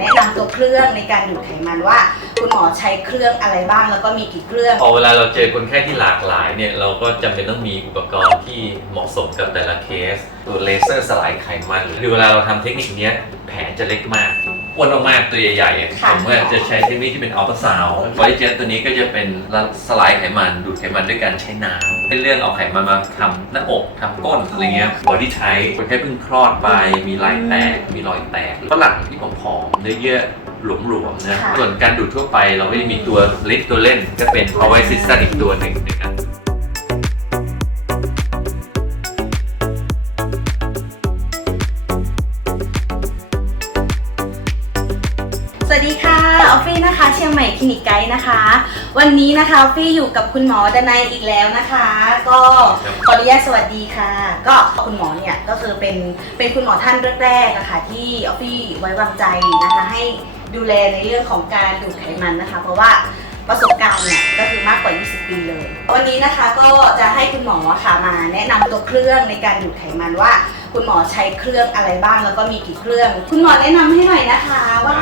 แนะนำตัวเครื่องในการดูดไขมันว่า คุณหมอใช้เครื่องอะไรบ้างแล้วก็มีกี่เครื่อง พอเวลาเราเจอคนไข้ที่หลากหลายเนี่ยเราก็จำเป็นต้องมีอุปกรณ์ที่เหมาะสมกับแต่ละเคส ตัวเลเซอร์สลายไขมันหรือเวลาเราทำเทคนิคเนี้ยแผลจะเล็กมาก วนมากๆตัวใหญ่ๆอะค่ะผมว่าจะใช้เทคนิคที่เป็นอัลตราซาวด์บริเจตตัวนี้ก็จะเป็นสลายไขมันดูดไขมันด้วยการใช้น้ำเป็นเรื่องเอาไขมันมาทำหน้าอกทำก้นอะไรเงี้ยบอดี้ใช้คนไข้เพิ่งคลอดไปมีลายแตกมีรอยแตกฝรั่งที่ผอมๆเนื้อเยื่อหลวมๆนะค่ะ ส่วนการดูดทั่วไปเราก็จะมีตัวลิตตัวเล่นก็เป็นเอาไว้ซิสตันอีกตัวหนึ่งในการดู ชียงใหม่คลินิกไกด์นะคะ วันนี้นะคะออฟฟี่อยู่กับคุณหมอดนัยอีกแล้วนะคะ ก็ขออนุญาตสวัสดีค่ะ ก็คุณหมอเนี่ยก็คือเป็นเป็นคุณหมอท่านแรกๆอะค่ะที่ออฟฟี่ไว้วางใจนะคะให้ดูแลในเรื่องของการดูดไขมันนะคะ เพราะว่าประสบการณ์เนี่ยก็คือมากกว่า 20 ปีเลย วันนี้นะคะก็จะให้คุณหมอค่ะมาแนะนำตัวเครื่องในการดูดไขมันว่า คุณหมอใช้เครื่องอะไรบ้างแล้วก็มีกี่เครื่อง คุณหมอแนะนำให้หน่อยนะคะว่า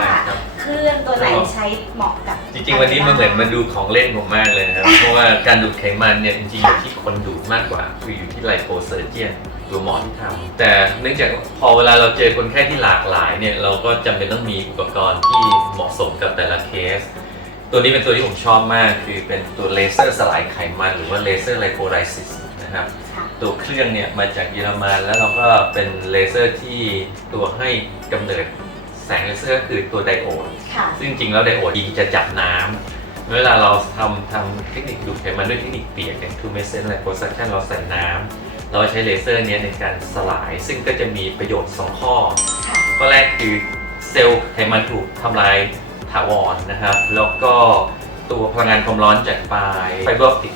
ได้ครับเครื่องตัวไหนใช้เหมาะกับจริงๆ วันนี้มันเหมือนมันดูของเล่นผมมากเลยนะครับ เพราะว่าการดูดไขมันเนี่ยจริงๆอยู่ที่คนดูดมากกว่า คืออยู่ที่ไลโปเซอร์เจียนตัวหมอที่ทำแต่เนื่องจากพอเวลาเราเจอคนไข้ที่หลากหลายเนี่ยเราก็จำเป็นต้องมีอุปกรณ์ที่เหมาะสมกับแต่ละเคส ตัวนี้เป็นตัวที่ผมชอบมากคือเป็นตัวเลเซอร์สลายไขมันหรือว่าเลเซอร์ไลโปไลซิสนะครับค่ะตัวเครื่องเนี่ยมาจากเยอรมันแล้วเราก็เป็นเลเซอร์ที่ตัวให้กำเนิด แสงเลเซอร์คือตัวไดโอด ค่ะ ซึ่งจริงๆแล้วไดโอดจะจับน้ำเวลาเราทำทำเทคนิคดูดไขมันด้วยเทคนิคเปียกอย่าง two m e s e n liposuction เราใส่น้ำเราใช้เลเซอร์เนี้ยในการสลาย ซึ่งก็จะมีประโยชน์ 2 ข้อ ค่ะ ข้อแรกคือเซลล์ไขมันถูกทำลายถาวรนะครับ แล้วก็ตัวพลังงานความร้อนจากปลายไฟเบอร์ออปติก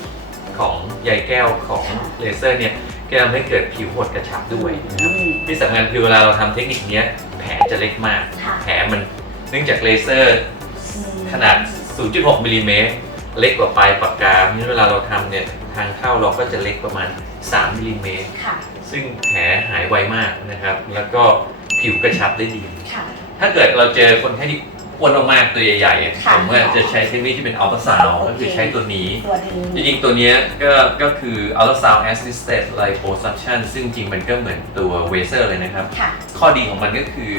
ของใยแก้วของเลเซอร์เนี่ย ก็ทำให้เกิดผิวหดกระชับด้วยนะครับอืมที่สำคัญคือเวลาเราทำเทคนิคเนี้ยแผลจะเล็กมาก ค่ะแผลมันเนื่องจากเลเซอร์อืมขนาด 0.6มิลลิเมตรเล็กกว่าปลายปากกาเพราะฉะนั้นเวลาเราทำเนี่ยทางเข้าเราก็จะเล็กประมาณ 3มิลลิเมตรค่ะ ซึ่งแผลหายไวมากนะครับ แล้วก็ผิวกระชับได้ดี ค่ะ ถ้าเกิดเราเจอคนไข้ที่อ้ วนมากๆตัวใหญ่ๆอะค่ะผมว่าจะใช้เทคนิคที่เป็นอัลตราซาวด์ก็คือใช้ตัวนี้ ตัวนี้จริงๆตัวเนี้ยก็ก็คือ ultrasound assisted liposuction ซึ่งจริงมันก็เหมือนตัวเวเซอร์เลยนะครับค่ะข้อดีของมันก็คือ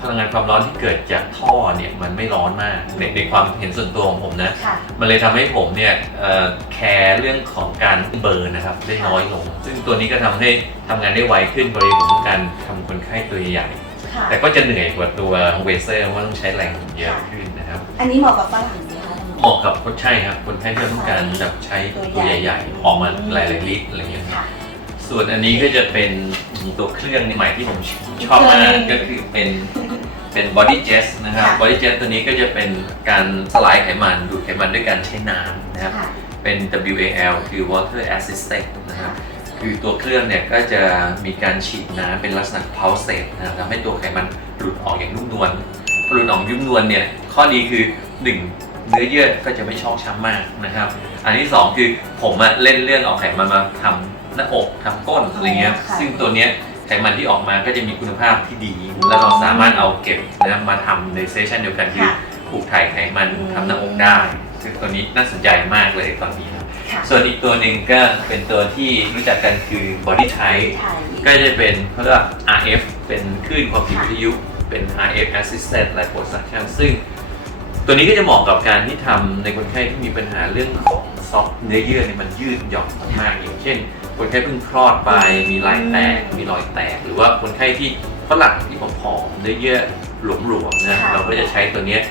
พลังงานความร้อนที่เกิดจากท่อเนี่ยมันไม่ร้อนมากในในความเห็นส่วนตัวของผมนะค่ะมันเลยทำให้ผมเนี่ยเอ่อแคร์เรื่องของการเบิร์นนะครับได้น้อยลง ซึ่งตัวนี้ก็ทำให้ทำงานได้ไวขึ้นกรณีผมต้องการทำคนไข้ตัวใหญ่ ค่ะแต่ก็จะเหนื่อยกว่าตัวเวเซอร์เพราะว่าต้องใช้แรงเยอะขึ้นนะครับ อันนี้เหมาะกับฝรั่งไหมคะเหมาะกับคนใช่ครับคนไข้ที่ต้องการแบบใช้ตัวใหญ่ๆออกมาหลายๆลิตรอะไรอย่างเงี้ย ค่ะ ส่วนอันนี้ก็จะเป็นตัวเครื่องใหม่ที่ผมชอบมากก็คือเป็นเป็น body jet นะครับ ค่ะ body jet ตัวนี้ก็จะเป็นการสลายไขมันดูดไขมันด้วยการใช้น้ำนะครับ ค่ะเป็น WAL คือ water assisted นะครับคื อตัวเครื่องเนี่ยก็จะมีการฉีดน้ำเป็นลักษณะ pulsate นะครับทำให้ตัวไขมันหลุดออกอย่างนุ่มนวลพอหลุดออกยุ่มนวลเนี่ยข้อดีคือ 1 เนื้อเยื่อก็จะไม่ชอกช้ำมากนะครับ อันที่ 2 คือผมอะเล่นเรื่องเอาไขมันมาทำหน้าอกทำก้นอะไรเงี้ยค่ะซึ่งตัวเนี้ยไขมันที่ออกมาก็จะมีคุณภาพที่ดี แล้วเราสามารถเอาเก็บนะมาทำในเซสชันเดียวกันคือค่ะปลูกถ่ายไขมันทำหน้าอกได้ซึ่งตัวนี้น่าสนใจมากเลยตอนนี้นะค่ะ ส่วนอีกตัวหนึ่งก็เป็นตัวที่รู้จักกันคือ body type ไทยก็จะเป็นเขาเรียกว่า RF เป็นคลื่นความถี่วิทยุ เป็น RF assisted liposuction ซึ่งตัวนี้ก็จะเหมาะกับการที่ทำในคนไข้ที่มีปัญหาเรื่องของซอฟเนื้อเยื่อเนี่ยมันยืดหย่อนมากๆอย่างเช่น คนไข้เพิ่งคลอดไปมีลายแตก มีรอยแตก หรือว่าคนไข้ที่ฝรั่งที่ผอมๆเนื้อเยื่อหลวมๆนะค่ะเราก็จะใช้ตัวเนี้ย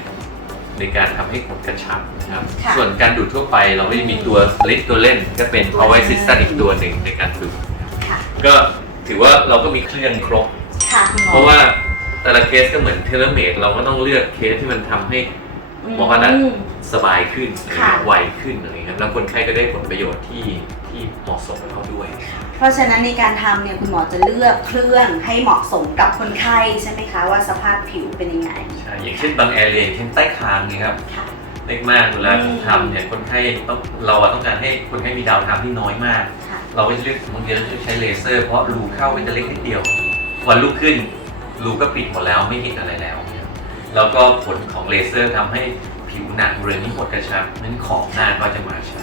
ในการทำให้ขนกระชับนะครับค่ะส่วนการดูดทั่วไปเราก็จะมีตัวลิตตัวเล่น ก็เป็นเอาไว้ซิสตันอีกตัวหนึ่งในการดูดค่ะก็ถือว่าเราก็มีเครื่องครบค่ะคุณหมอเพราะว่าแต่ละเคสก็เหมือนเทเลเมดเราก็ต้องเลือกเคสที่มันทำให้หมอขนาดอืมสบายขึ้นค่ะไวขึ้นอะไรเงี้ยแล้วคนไข้ก็ได้ผลประโยชน์ที่ ที่เหมาะสมกับเขาด้วย เพราะฉะนั้นในการทำเนี่ยคุณหมอจะเลือกเครื่องให้เหมาะสมกับคนไข้ใช่ไหมคะว่าสภาพผิวเป็นยังไง ใช่ อย่างเช่นบางแอเรียอย่างเช่นใต้คางเนี่ยครับค่ะ เล็กมากเวลาอืม ทำเนี่ยคนไข้ต้องเราอะต้องการให้คนไข้มีดาวน้ำที่น้อยมาก ค่ะ เราก็จะเลือกบางทีเราจะใช้เลเซอร์ เพราะรูเข้ามันจะเล็กนิดเดียว วันลุกขึ้นรูก็ปิดหมดแล้วไม่เห็นอะไรแล้วเนี่ยแล้วก็ผลของเลเซอร์ทำให้ผิวหนังบริเวณนี้หดกระชับนั้นขอบหน้าก็จะมาชัด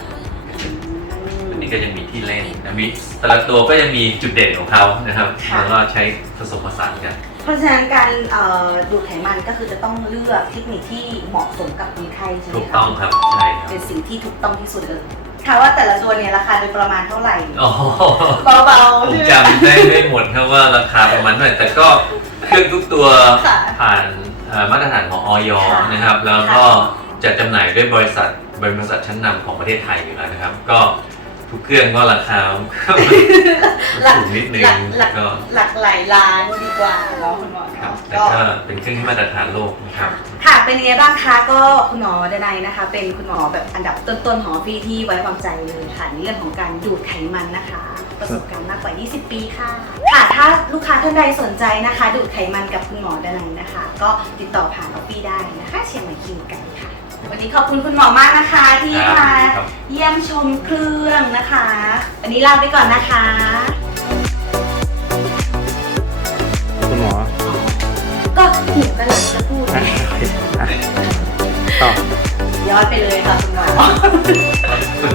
อันนี้ ก็จะมีที่เล่นนะมีแต่ละตัวก็จะมีจุดเด่นของเขานะครับค่ะ แล้วก็ใช้ผสมผสานกัน เพราะฉะนั้นการเอ่อดูดไขมันก็คือจะต้องเลือกเทคนิคที่เหมาะสมกับคนไข้ใช่ไหมถูกคะต้องครับใช่ครับเป็นสิ่งที่ถูกต้องที่สุดเลยค่ะว่าแต่ละตัวเนี่ยราคาโดยประมาณเท่าไหร่อ๋อเบาผมๆจำได้ไม่หมดครับว่าราคาประมาณเท่าไหร่แต่ก็เครื่องทุกตัวค่ะผ่านเอ่อมาตรฐานของออยค่ะนะครับ แล้วก็จะจำหน่ายด้วยบริษัทบริษัทชั้นนำของประเทศไทยอยู่แล้วนะครับ ก็ ทุกเครื่องก็ราคาหลักสูงนิดนึงหลักหลักก็หลักหลายล้านดีกว่าเนาะคุณหมอครับเนาะแต่ก็เป็นเครื่องที่มาตรฐานโลกนะครับ ค่ะ เป็นยังไงบ้างคะ ก็คุณหมอเดนัยนะคะ เป็นคุณหมอแบบอันดับต้นๆของพี่ที่ไว้วางใจเลยค่ะในเรื่องของการดูดไขมันนะคะ ประสบการณ์มากกว่า 20 ปีค่ะ ค่ะ ถ้าลูกค้าท่านใดสนใจนะคะ ดูดไขมันกับคุณหมอเดนัยนะคะ ก็ติดต่อผ่านออฟฟี่ได้นะคะ เชียงใหม่คลินิกกันค่ะ วันนี้ขอบคุณคุณหมอมากนะคะที่ครับมาครับ เยี่ยมชมเครื่องนะคะ วันนี้ลาไปก่อนนะคะ คุณหมอก็หูกำลังจะพูด อะอะต่อ ย้อนไปเลยค่ะคุณหมอโอเคค่ะ